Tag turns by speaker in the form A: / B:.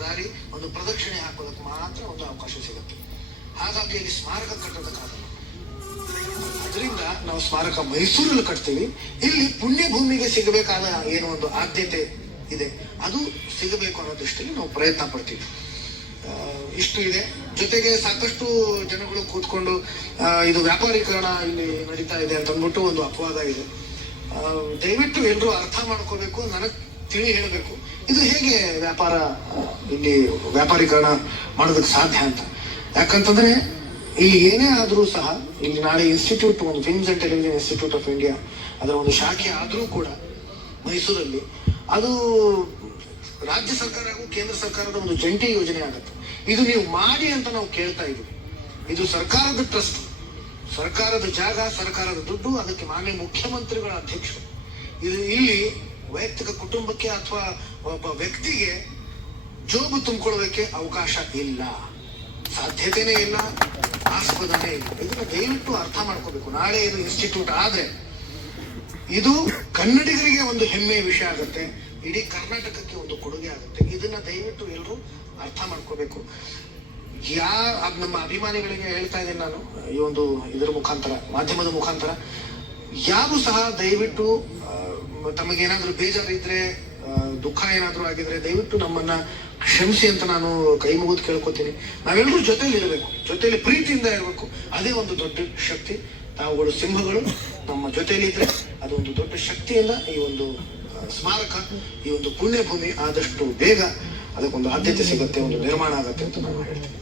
A: ದಾರಿ ಒಂದು ಪ್ರದಕ್ಷಿಣೆ ಹಾಕೋದಕ್ಕೆ ಮಾತ್ರ ಒಂದು ಅವಕಾಶ ಸಿಗುತ್ತೆ. ಹಾಗಾಗಿ ಇಲ್ಲಿ ಸ್ಮಾರಕ ಕಟ್ಟೋದಕ್ಕಾಗಲ್ಲ ಅದರಿಂದ ನಾವು ಸ್ಮಾರಕ ಮೈಸೂರಲ್ಲಿ ಕಟ್ತೀವಿ. ಇಲ್ಲಿ ಪುಣ್ಯ ಭೂಮಿಗೆ ಸಿಗಬೇಕಾದ ಏನು ಒಂದು ಆದ್ಯತೆ ಇದೆ, ಅದು ಸಿಗಬೇಕು ಅನ್ನೋ ದೃಷ್ಟಿಯಲ್ಲಿ ನಾವು ಪ್ರಯತ್ನ ಪಡ್ತೀವಿ. ಇಷ್ಟು ಇದೆ. ಜೊತೆಗೆ ಸಾಕಷ್ಟು ಜನಗಳು ಕೂತ್ಕೊಂಡು ಇದು ವ್ಯಾಪಾರೀಕರಣ ಇಲ್ಲಿ ನಡೀತಾ ಇದೆ ಅಂತ ಅಂದ್ಬಿಟ್ಟು ಒಂದು ಅಪವಾದ ಇದೆ. ದಯವಿಟ್ಟು ಎಲ್ಲರೂ ಅರ್ಥ ಮಾಡ್ಕೋಬೇಕು. ನನಗ್ ತಿಳಿ ಹೇಳಬೇಕು. ಇದು ಹೇಗೆ ವ್ಯಾಪಾರ ಇಲ್ಲಿ ವ್ಯಾಪಾರೀಕರಣ ಮಾಡೋದಕ್ಕೆ ಸಾಧ್ಯ ಅಂತ? ಯಾಕಂತಂದ್ರೆ ಇಲ್ಲಿ ಏನೇ ಆದರೂ ಸಹ, ಇಲ್ಲಿ ನಾಳೆ ಇನ್ಸ್ಟಿಟ್ಯೂಟ್ ಒಂದು films and television institute of India ಅದರ ಒಂದು ಶಾಖೆ ಆದರೂ ಕೂಡ ಮೈಸೂರಲ್ಲಿ ಅದು ರಾಜ್ಯ ಸರ್ಕಾರ ಹಾಗೂ ಕೇಂದ್ರ ಸರ್ಕಾರದ ಒಂದು ಜಂಟಿ ಯೋಜನೆ ಆಗುತ್ತೆ. ಇದು ನೀವು ಮಾಡಿ ಅಂತ ನಾವು ಕೇಳ್ತಾ ಇದ್ದೀವಿ. ಇದು ಸರ್ಕಾರದ ಟ್ರಸ್ಟ್ ಸರ್ಕಾರದ ಜಾಗ, ಸರ್ಕಾರದ ದುಡ್ಡು, ಅದಕ್ಕೆ ಮಾನ್ಯ ಮುಖ್ಯಮಂತ್ರಿಗಳ ಅಧ್ಯಕ್ಷರು. ಇದು ಇಲ್ಲಿ ವೈಯಕ್ತಿಕ ಕುಟುಂಬಕ್ಕೆ ಅಥವಾ ಒಬ್ಬ ವ್ಯಕ್ತಿಗೆ ಜೋಬು ತುಂಬಿಕೊಳ್ಳೋದಕ್ಕೆ ಅವಕಾಶ ಇಲ್ಲ. ಸಾಧ್ಯತೆನೇ ಇಲ್ಲ, ಆಸ್ಪದನೇ ಇಲ್ಲ. ಇದನ್ನ ದಯವಿಟ್ಟು ಅರ್ಥ ಮಾಡ್ಕೋಬೇಕು. ನಾಳೆ ಇದು ಇನ್ಸ್ಟಿಟ್ಯೂಟ್ ಆದ್ರೆ ಇದು ಕನ್ನಡಿಗರಿಗೆ ಒಂದು ಹೆಮ್ಮೆಯ ವಿಷಯ ಆಗುತ್ತೆ, ಇಡೀ ಕರ್ನಾಟಕಕ್ಕೆ ಒಂದು ಕೊಡುಗೆ ಆಗುತ್ತೆ. ಇದನ್ನ ದಯವಿಟ್ಟು ಎಲ್ಲರೂ ಅರ್ಥ ಮಾಡ್ಕೋಬೇಕು. ಯಾ ನಮ್ಮ ಅಭಿಮಾನಿಗಳಿಗೆ ಹೇಳ್ತಾ ಇದ್ದೀನಿ ನಾನು, ಈ ಒಂದು ಇದರ ಮುಖಾಂತರ, ಮಾಧ್ಯಮದ ಮುಖಾಂತರ. ಯಾರು ಸಹ ದಯವಿಟ್ಟು ತಮಗೆ ತಮಗೇನಾದ್ರೂ ಬೇಜಾರು ಇದ್ರೆ ದುಃಖ ಏನಾದ್ರೂ ಆಗಿದ್ರೆ ದಯವಿಟ್ಟು ನಮ್ಮನ್ನ ಕ್ಷಮಿಸಿ ಅಂತ ನಾನು ಕೈ ಮುಗಿದು ಕೇಳ್ಕೊತೀನಿ. ನಾವೆಲ್ಲರೂ ಜೊತೆಯಲ್ಲಿ ಇರಬೇಕು ಜೊತೆಯಲ್ಲಿ ಪ್ರೀತಿಯಿಂದ ಇರಬೇಕು. ಅದೇ ಒಂದು ದೊಡ್ಡ ಶಕ್ತಿ. ತಾವುಗಳು ಸಿಂಹಗಳು. ನಮ್ಮ ಜೊತೆಲಿ ಇದ್ರೆ ಅದೊಂದು ದೊಡ್ಡ ಶಕ್ತಿಯಿಂದ ಈ ಒಂದು ಸ್ಮಾರಕ, ಈ ಒಂದು ಪುಣ್ಯಭೂಮಿ ಆದಷ್ಟು ಬೇಗ ಅದಕ್ಕೊಂದು ಆದ್ಯತೆ ಸಿಗುತ್ತೆ, ಒಂದು ನಿರ್ಮಾಣ ಆಗುತ್ತೆ ಅಂತ ನಾನು ಹೇಳ್ತೀನಿ.